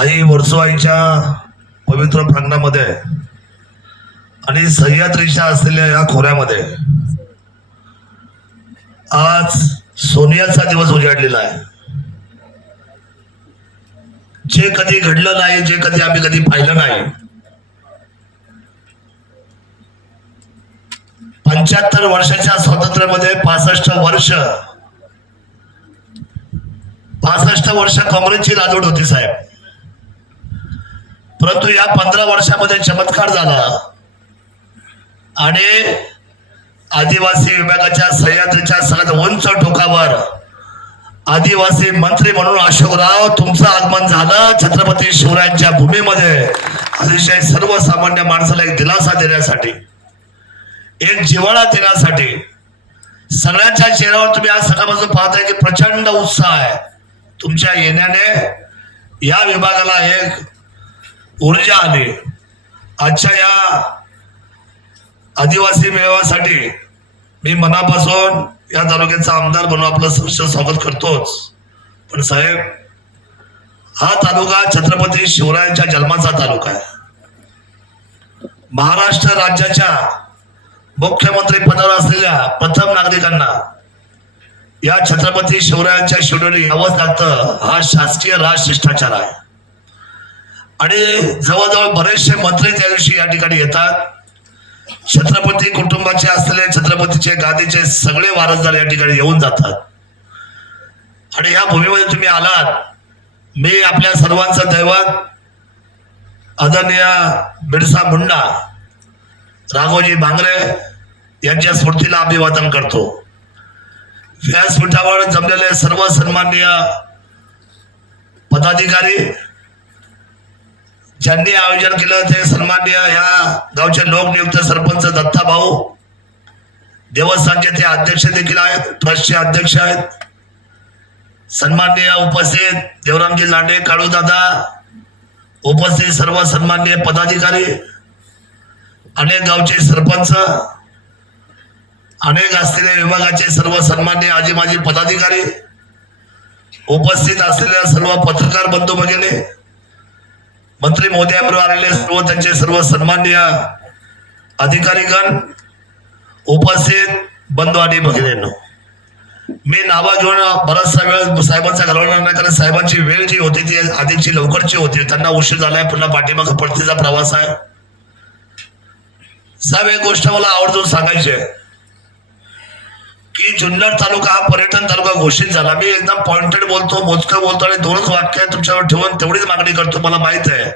आई वर्सोवाईच्या पवित्र प्रांगणामध्ये आणि सह्याद्रीच्या असलेल्या या खोऱ्यामध्ये आज सोनियाचा दिवस उजाडलेला आहे. जे कधी घडलं नाही जे कधी आम्ही कधी पाहिलं नाही पंच्याहत्तर वर्षाच्या स्वातंत्र्यामध्ये पासष्ट वर्ष पासष्ट वर्ष काँग्रेसची राजवट होती साहेब. परंतु या पंधरा वर्षामध्ये चमत्कार झाला. आणि आदिवासी विभागाच्या सह्याद्रीच्या सगळ्यात उंच टोकावर आदिवासी मंत्री म्हणून अशोकराव तुमचं आगमन झालं छत्रपती शिवरायांच्या भूमीमध्ये. अतिशय सर्वसामान्य माणसाला एक दिलासा देण्यासाठी एक जिव्हाळा देण्यासाठी सगळ्यांच्या चेहऱ्यावर तुम्ही आज सकाळपासून पाहताय की प्रचंड उत्साह आहे. तुमच्या येण्याने या विभागाला एक ऊर्जा आली आजच्या या आदिवासी मेळाव्यासाठी मी मनापासून या तालुक्याचा आमदार म्हणून आपलं सहर्ष स्वागत करतोच. पण साहेब हा तालुका छत्रपती शिवरायांच्या जन्माचा तालुका आहे. महाराष्ट्र राज्याच्या मुख्यमंत्री पदावर असलेल्या प्रथम नागरिकांना या छत्रपती शिवरायांच्या शिवडोली यावंच लागतं हा शासकीय राज शिष्टाचार आहे. आणि जवळजवळ बरेचसे मंत्री त्या दिवशी या ठिकाणी येतात. छत्रपती कुटुंबाचे असलेले छत्रपतीचे गादीचे सगळे वारसदार या ठिकाणी येऊन जातात. आणि या भूमीमध्ये तुम्ही आलात. मी आपल्या सर्वांचं दैवत आदरणीय बिरसा मुंडा राघोजी भांगरे यांच्या स्मृतीला अभिवादन करतो. व्यासपीठावर जमलेले सर्व सन्माननीय पदाधिकारी ज्यांनी आयोजन केलं ते सन्माननीय ह्या गावचे लोकनियुक्त सरपंच दत्ता भाऊ देवस्थानचे ते अध्यक्ष देखील आहेत ट्रस्टचे अध्यक्ष आहेत. सन्माननीय उपस्थित देवरामजी लांडे काळूदादा उपस्थित सर्व सन्माननीय पदाधिकारी. अनेक गावचे सरपंच. अनेक असलेले विभागाचे सर्व सन्मान्य आजी माजी पदाधिकारी. उपस्थित असलेल्या सर्व पत्रकार बंधू भगिनी. मंत्री महोदयाबरोबर आलेले सर्व त्यांचे सर्व सन्मान्य अधिकारीगण उपस्थित बंधू आणि भगिनींनो. मी नावा घेऊन बराचसा वेळ साहेबांचा घालवणार नाही कारण साहेबांची वेळ जी होती ती आधीची लवकरची होती. त्यांना उशीर झालाय पुन्हा पाठीमाग पडतीचा प्रवास आहे. साहेब एक गोष्ट मला आवर्जून सांगायची आहे. की जुन्नर तालुका हा पर्यटन तालुका घोषित झाला. मी एकदम पॉइंटेड बोलतो मोजकं बोलतो आणि दोनच वाक्य तुमच्यावर ठेवून तेवढीच मागणी करतो मला माहीत आहे.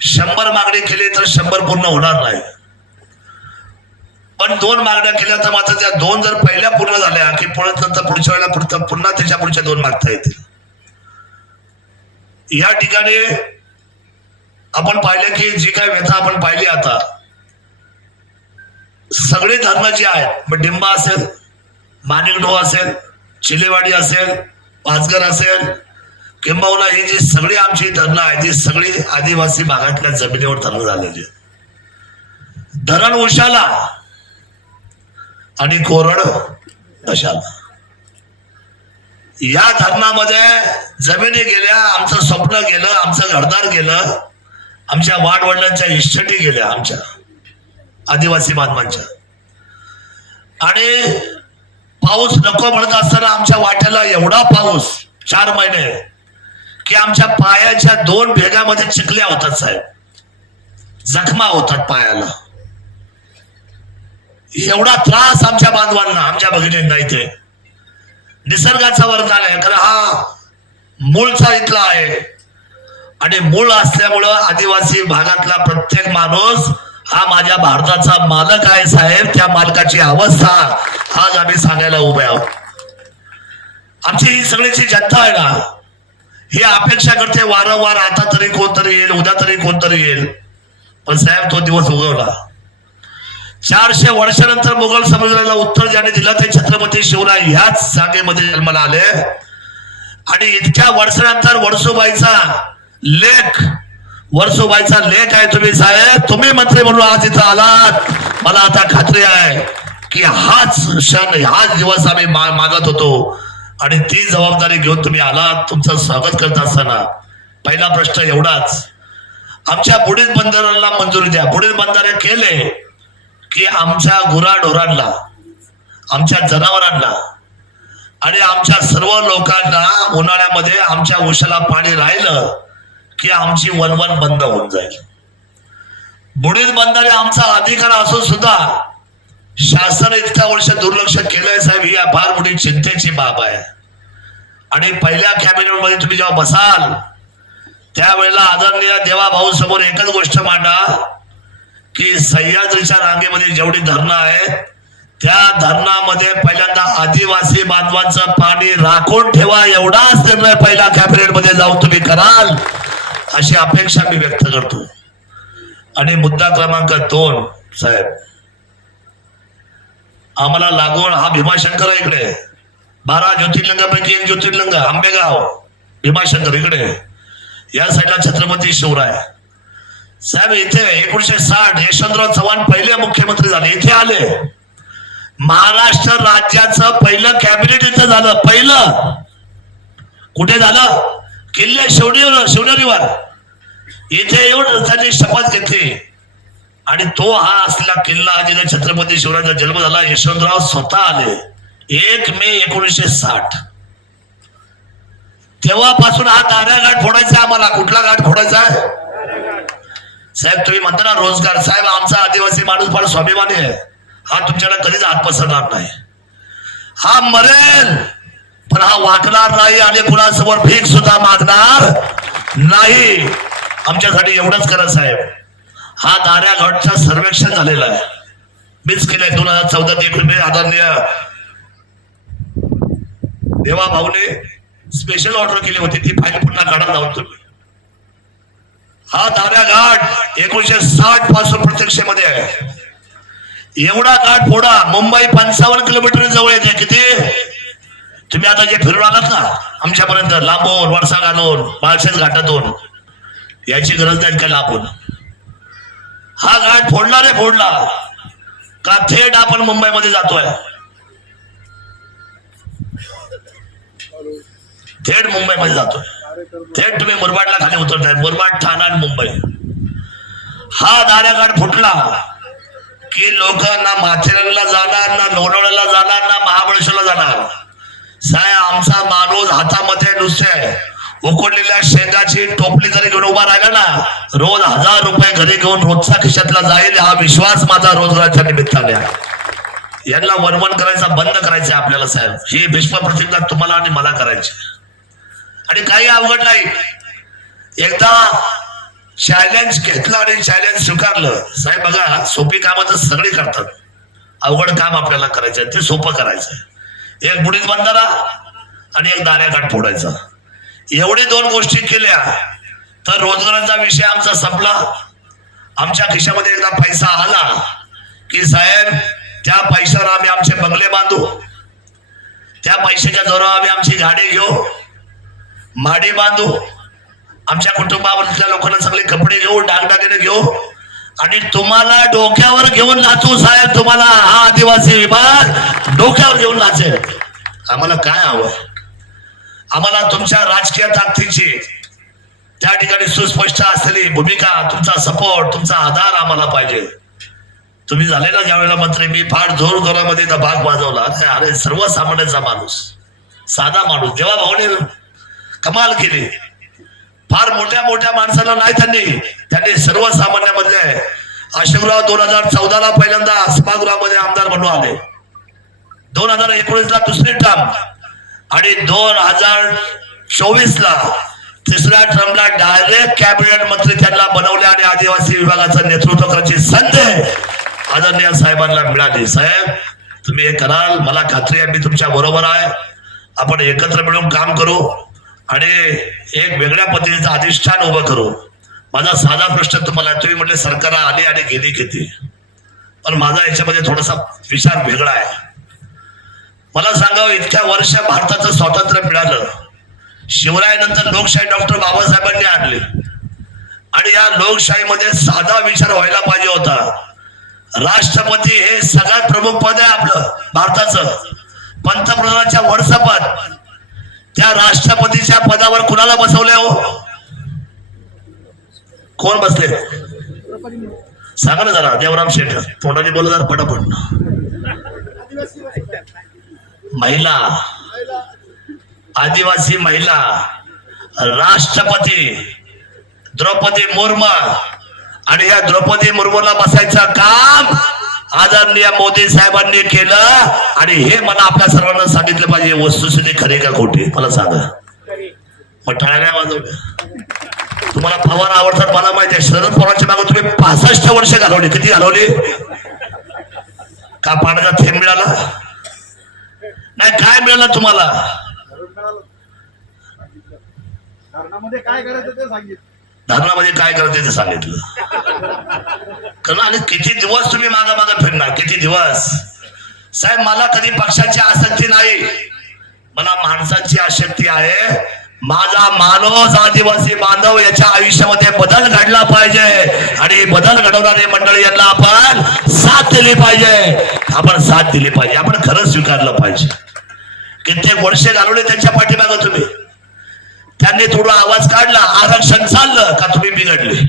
शंभर मागणी केली तर शंभर पूर्ण होणार नाही. पण दोन मागण्या केल्या तर मात्र त्या दोन जर पहिल्या पूर्ण झाल्या की पुढे नंतर पुढच्या वेळेला पुढचं- पुन्हा त्याच्या पुढच्या दोन मागता येतील. या ठिकाणी आपण पाहिले की जी काय व्यथा आपण पाहिली आता. सगळी धरणं जी आहेत मग डिंबा असेल माणिकडो असेल चिलेवाडी असेल पाचघर असेल किंबहुना ही जी सगळी आमची धरणं आहेत ती सगळी आदिवासी भागातल्या जमिनीवर धरणं झालेली आहेत. धरण उशाला आणि कोरड दशाला या धरणामध्ये जमिनी गेल्या आमचं स्वप्न गेलं आमचं घरदार गेलं आमच्या वाडवडिलांच्या इष्टटी गेल्या आमच्या आदिवासी बांधवांच्या. आणि पाऊस नको म्हणत असताना आमच्या वाट्याला एवढा पाऊस चार महिने. की आमच्या पायाच्या दोन भेगामध्ये चिखल्या होतात साहेब. जखमा होतात पायाला. एवढा त्रास आमच्या बांधवांना आमच्या भगिनींना इथे. निसर्गाचा वरदान आहे. कारण हा मूळचा इथला आहे. आणि मूळ असल्यामुळं आदिवासी भागातला प्रत्येक माणूस हा माझ्या भारताचा मालक आहे साहेब त्या मालकाची अवस्था. आज आम्ही सांगायला उभे आहोत. आमची ही सगळीची जनता आहे ना ही अपेक्षा करते वारंवार आता तरी कोणतरी येईल उद्या तरी कोणतरी येईल. पण साहेब तो दिवस उगवला. चारशे वर्षानंतर मुघल साम्राज्याला उत्तर ज्याने दिलं ते छत्रपती शिवराय ह्याच जागेमध्ये जन्माला आले. आणि इतक्या वर्षानंतर वर्सोबाईचा लेख वर्षोबाईचा लेट आहे तुम्ही साहेब. तुम्ही मंत्री म्हणून आज इथं आलात. मला आता खात्री आहे की हाच क्षण हाच दिवस आम्ही मा- मागत होतो. आणि ती जबाबदारी घेऊन तुम्ही आलात. तुमचं स्वागत करत असताना. पहिला प्रश्न एवढाच. आमच्या बुडीत बंदराला मंजुरी द्या. बुडीत बंधारे केले की आमच्या गुराढोरांना आमच्या जनावरांना आणि आमच्या सर्व लोकांना उन्हाळ्यामध्ये आमच्या उशाला पाणी राहिलं. की आमची वनवन बंद होऊन जाईल. बुडीत बंधारे आमचा अधिकार असून सुद्धा शासन इतक्या वर्ष दुर्लक्ष केलंय साहेब ही फार मोठी चिंतेची बाब आहे. आणि पहिल्या कॅबिनेटमध्ये तुम्ही जेव्हा बसाल त्यावेळेला आदरणीय देवाभाऊ समोर एकच गोष्ट मांडा की सह्याद्रीच्या रांगेमध्ये जेवढी धरणं आहेत त्या धरणामध्ये पहिल्यांदा आदिवासी बांधवांचं पाणी राखून ठेवा एवढाच निर्णय पहिला कॅबिनेटमध्ये जाऊन तुम्ही कराल. अशी अपेक्षा मी व्यक्त करतो. आणि मुद्दा क्रमांक दोन साहेब. आम्हाला लागून हा भीमाशंकर आहे इकडे. बारा ज्योतिर्लिंगापैकी एक ज्योतिर्लिंग आंबेगाव. भीमाशंकर इकडे. या साईडला छत्रपती शिवराय. साहेब इथे एकोणीशे साठ यशवंतराव चव्हाण पहिले मुख्यमंत्री झाले. इथे आले. महाराष्ट्र राज्याचं पहिलं कॅबिनेट इथं झालं. पहिलं. कुठे झालं? किल्ले शिवनेरीवर शिवनेरीवर इथे येऊन रथाची शपथ घेतली. आणि तो हा असलेला किल्ला जिथे छत्रपती शिवरायांचा जन्म झाला यशवंतराव स्वतः आले. एक मे एकोणीसशे साठ. तेव्हापासून हा दाऱ्या घाट फोडायचा आम्हाला. कुठला घाट फोडायचा आहे? साहेब तुम्ही म्हणता ना रोजगार. साहेब आमचा आदिवासी माणूस फार स्वाभिमानी आहे. हा तुमच्याकडे कधीच हात पसरणार नाही. हा मरेल. पण हा वाकणार नाही आणि कुणासमोर भीक सुद्धा मागणार नाही. आमच्यासाठी एवढंच करा साहेब. हा दाऱ्या सर्वेक्षण झालेला आहे. मीच केलंय दोन हजार चौदा ते एकोणीस आदरणीय देवा भाऊने स्पेशल ऑर्डर केली होती. ती फाईल पुन्हा काढत जाऊन तुम्ही हा दाऱ्या घाट एकोणीशे साठपासून प्रत्यक्षेमध्ये आहे. एवढा घाट फोडा. मुंबई पंचावन्न किलोमीटर जवळ येते. किती? तुम्ही आता जे फिरून आलात ना आमच्यापर्यंत लांबून वरसा घालून माळशेज घाटातून. याची गरज नाही काय आपण हा घाट फोडला रे फोडला. का थेट आपण मुंबईमध्ये जातोय? थेट मुंबईमध्ये जातोय. थेट तुम्ही मुरबाडला खाली उतरताय. मुरबाड ठाणा आणि मुंबई. हा दाऱ्याघाट फुटला की लोक ना माथेरानला जाणार ना लोणावळ्याला जाणार ना महाबळेश्वर हातामध्ये नुसते. उकडलेल्या शेंगाची टोपली जरी घेऊन उभा राहिला ना रोज हजार रुपये घरी घेऊन रोजचा खिशातला जाईल हा विश्वास माझा रोजगाराच्या निमित्ताने यांना वनवन करायचा बंद करायचं आपल्याला साहेब. ही भीष्म प्रतिज्ञा तुम्हाला आणि मला करायची. आणि काही अवघड नाही. एकदा चॅलेंज घेतलं आणि चॅलेंज स्वीकारलं. साहेब बघा सोपी कामं तर सगळी करतात. अवघड काम आपल्याला करायचं ते सोपं करायचं एक बुडीत बंधारा आणि एक दाण्याघाट फोडायचा. एवढे दोन गोष्टी केल्या तर रोजगाराचा विषय आमचा संपला. आमच्या खिशामध्ये एकदा पैसा आला की साहेब त्या पैशावर आम्ही आमचे बंगले बांधू. त्या पैशाच्या जोरावर आम्ही आमची गाडी घेऊ माडी बांधू. आमच्या कुटुंबावरच्या लोकांना सगळे कपडे घेऊ डागडागिने घेऊ. आणि तुम्हाला डोक्यावर घेऊन नाचू साहेब तुम्हाला हा आदिवासी विभाग डोक्यावर घेऊन नाचेल. आम्हाला काय हवं? आम्हाला तुमच्या राजकीय ताकदीची त्या ठिकाणी सुस्पष्ट असलेली भूमिका तुमचा सपोर्ट तुमचा आधार आम्हाला पाहिजे. तुम्ही झाले ना ज्यावेळेला मंत्री मी फार जोर जोरामध्ये भाग वाजवला अरे अरे सर्वसामान्यांचा माणूस. साधा माणूस. जेव्हा भाऊने कमाल केली. फार मोठ्या मोठ्या माणसाला नाही त्यांनी त्यांनी सर्वसामान्यामधले आशिमराव दोन हजार चौदाला पहिल्यांदा सभागृहामध्ये आमदार म्हणून आले. दोन हजार एकोणीस ला दुसरी टर्म आणि दोन हजार चोवीस ला तिसऱ्या ट्रम्पला डायरेक्ट कॅबिनेट मंत्री त्यांना बनवले आणि आदिवासी विभागाचं नेतृत्व करायची संधी आदरणीय साहेबांना मिळाली. साहेब तुम्ही हे कराल मला खात्री आहे मी तुमच्या बरोबर आहे. आपण एकत्र मिळून काम करू आणि एक वेगळ्या पद्धतीचं अधिष्ठान उभं करू. माझा साधा प्रश्न तुम्हाला तुम्ही म्हटले सरकार आली आणि गेली किती? पण माझा याच्यामध्ये थोडासा विचार वेगळा आहे. मला सांगावं इतक्या वर्ष भारताचं स्वातंत्र्य मिळालं. शिवरायानंतर लोकशाही डॉक्टर बाबासाहेबांनी आणली. आणि या लोकशाहीमध्ये साधा विचार व्हायला पाहिजे होता. राष्ट्रपती हे सगळ्यात प्रमुख पद आहे आपलं भारताचं. पंतप्रधानाच्या वरचं पद. त्या राष्ट्रपतीच्या पदावर कुणाला बसवले हो? कोण बसले? सांगा ना जरा देवराम शेठ तोंडाने बोल जरा पटापट. महिला आदिवासी महिला राष्ट्रपती द्रौपदी मुर्मू आणि या द्रौपदी मुर्मूला बसायचं काम आदरणीय मोदी साहेबांनी केलं आणि हे मला आपल्या सर्वांना सांगितलं पाहिजे. वस्तुस्थिती खरे का खोटी? मला सांगा. मग टाळ्या नाही वाजवल्या तुम्हाला पवार आवडतात मला माहिती आहे. शरद पवारांच्या मागे तुम्ही पासष्ट वर्ष घालवली. किती घालवली? का पाण्याचा थेंब मिळाला? नाही काय मिळालं तुम्हाला? धरणामध्ये काय करायचं ते सांगितलं. धरणामध्ये काय करते ते सांगितलं. कारण आणि किती दिवस तुम्ही मागा मागा फिरणार? किती दिवस? साहेब मला कधी पक्षाची आसक्ती नाही. मला माणसाची आसक्ती आहे. माझा माणूस आदिवासी बांधव याच्या आयुष्यामध्ये बदल घडला पाहिजे. आणि बदल घडवणारे मंडळी यांना आपण साथ दिली पाहिजे. आपण साथ दिली पाहिजे. आपण खरं स्वीकारलं पाहिजे. कित्येक वर्ष घालवले त्यांच्या पाठीमागं तुम्ही. त्यांनी थोडा आवाज काढला आरक्षण चाललं का तुम्ही बिघडले?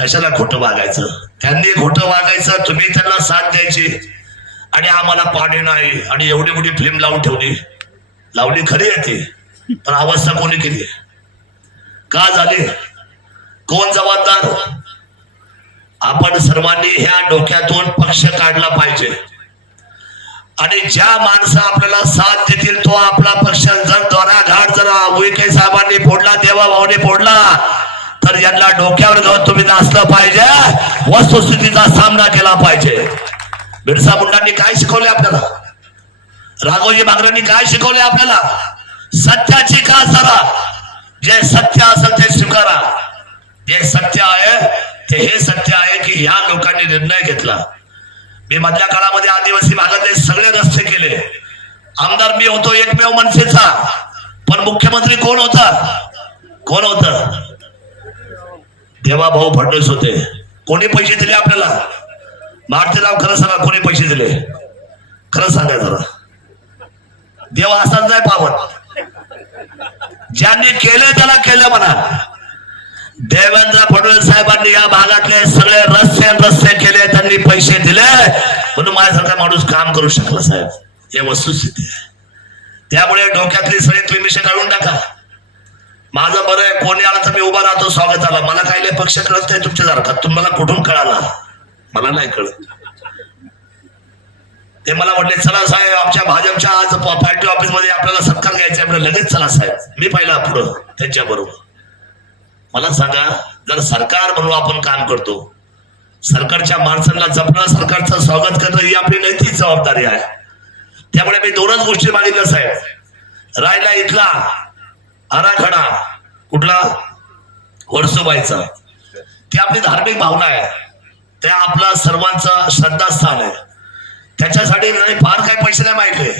कशाला खोटं वागायचं? त्यांनी खोटं वागायचं तुम्ही त्यांना साथ द्यायची. आणि आम्हाला पाणी नाही आणि एवढी मोठी फिल्म लावून ठेवली. लावली खरी आहे ती पण अवस्था कोणी केली? का झाली? कोण जबाबदार? आपण सर्वांनी ह्या डोक्यातून पक्ष काढला पाहिजे. आणि ज्या माणसं आपल्याला साथ देतील तो आपला पक्ष जर द्वारा घाट जर उईके साहेबांनी फोडला देवा भाऊने फोडला तर यांना डोक्यावर घेऊन तुम्ही नाचलं पाहिजे वस्तुस्थितीचा सामना केला पाहिजे. बिरसा मुंडांनी काय शिकवले आपल्याला? राघोजी बागरांनी काय शिकवले आपल्याला? सत्याची का सरा जे सत्य असेल ते स्वीकारा. जे सत्य आहे ते हे सत्य आहे की ह्या लोकांनी निर्णय घेतला. मी मधल्या काळामध्ये आदिवासी भागातले सगळे रस्ते केले. आमदार मी होतो एकमेव मनसेचा. पण मुख्यमंत्री कोण होता? कोण होत? देवा भाऊ फडणवीस होते. कोणी पैसे दिले आपल्याला? मारतीराव खरं सांगा कोणी पैसे दिले? खरं सांगा जरा. देवा असाच नाही पावत ज्यांनी केलं त्याला केलं म्हणा. देवेंद्र फडणवीस साहेबांनी या भागातले सगळे रस्ते रस्ते केले त्यांनी पैसे दिले. म्हणून माझ्यासारखा माणूस काम करू शकला साहेब. हे वस्तुस्थिती आहे. त्यामुळे डोक्यातली सगळी क्लिमिश काढून टाका. माझं बरं आहे कोणी आलं तर मी उभा राहतो स्वागताला. मला काही लय पक्ष कळत नाही तुमच्या सारखा. तुम्हाला कुठून कळाला? मला नाही कळत. ते मला म्हटले चला साहेब आमच्या भाजपच्या आज पार्टी ऑफिसमध्ये आपल्याला सत्कार घ्यायचा आहे. लगेच चला साहेब. मी पाहिला पुढं त्यांच्या बरोबर मला सांगा जर सरकार म्हणून आपण काम करतो सरकारच्या माणसांना जपणं सरकारचं स्वागत करणं ही आपली नैतिक जबाबदारी आहे. त्यामुळे मी दोनच गोष्टी मागितल्या साहेब. राहिला इथला आराखडा कुठला? वर्सोबाईचा. ती आपली धार्मिक भावना आहे. त्या आपला सर्वांचं श्रद्धास्थान आहे. त्याच्यासाठी नाही फार काही पैसे नाही मागितले.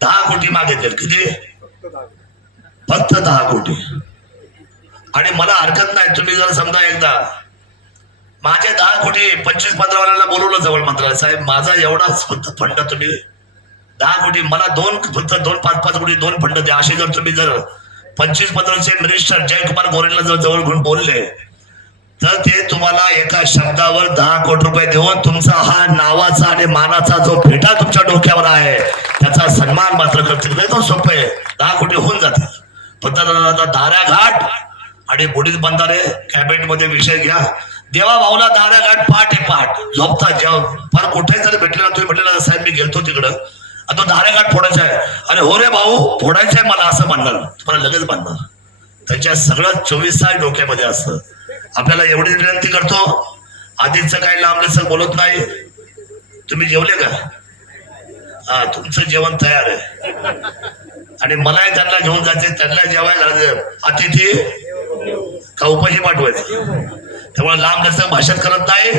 दहा कोटी मागितले. किती? फक्त दहा कोटी. आणि मला हरकत नाही. तुम्ही जर समजा एकदा माझे दहा कोटी पंचवीस पंधरा बोलवलं जवळ मंत्रालय. साहेब माझा एवढाच फक्त फंड तुम्ही दहा कोटी मला दोन फक्त दोन पाच पाच कोटी दोन फंड द्या. असे जर तुम्ही जर पंचवीस पंधराचे मिनिस्टर जयकुमार गोरेला जर जवळ घेऊन बोलले तर ते तुम्हाला एका शब्दावर दहा कोटी रुपये देऊन तुमचा हा नावाचा आणि मानाचा जो फेटा तुमच्या डोक्यावर आहे त्याचा सन्मान मात्र करतील. नाही तो सोपं आहे. दहा कोटी होऊन जातील. फक्त आता घाट आणि बुडीत बंधारे कॅबिनेटमध्ये विषय घ्या. देवा भाऊला दाऱ्या घाट पाठ आहे पाठ. झोपता जेव्हा फार कुठे जर भेटलेला तुम्ही भेटलेला साहेब मी गेलतो तिकडं. आता तो फोडायचा आहे. अरे हो रे भाऊ फोडायचं आहे मला असं म्हणणार तुम्हाला लगेच म्हणणार. त्यांच्या सगळं चोवीस तास डोक्यामध्ये असतं. आपल्याला एवढी विनंती करतो. आधीच काही लांबलेसर बोलत नाही. तुम्ही जेवले का? हा तुमचं जेवण तयार आहे. आणि मलाही त्यांना घेऊन जायचे त्यांना जेवायला अतिथी का पाठवायची पाठवायचे त्यामुळे लांब लचक भाषण करत नाही.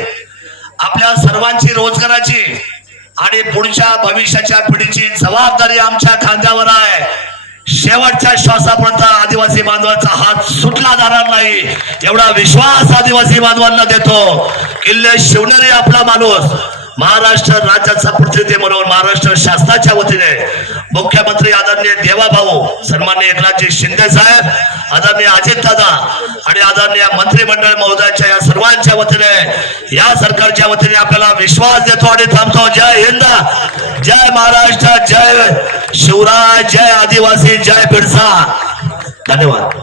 आपल्या सर्वांची रोजगाराची आणि पुढच्या भविष्याच्या पिढीची जबाबदारी आमच्या खांद्यावर आहे. शेवटच्या श्वासापर्यंत आदिवासी बांधवांचा हात सुटला जाणार नाही. एवढा विश्वास आदिवासी बांधवांना देतो. किल्ले शिवणारे आपला माणूस. महाराष्ट्र राज्याचा प्रतिनिधी म्हणून महाराष्ट्र शासनाच्या वतीने मुख्यमंत्री आदरणीय देवा भाऊ सन्मान्य एकनाथजी शिंदे साहेब आदरणीय अजित दादा आणि आदरणीय मंत्रिमंडळ महोदयाच्या या सर्वांच्या वतीने या सरकारच्या वतीने आपल्याला विश्वास देतो आणि थांबतो. जय हिंद जय महाराष्ट्र जय शिवराय जय आदिवासी जय बिरसा. धन्यवाद.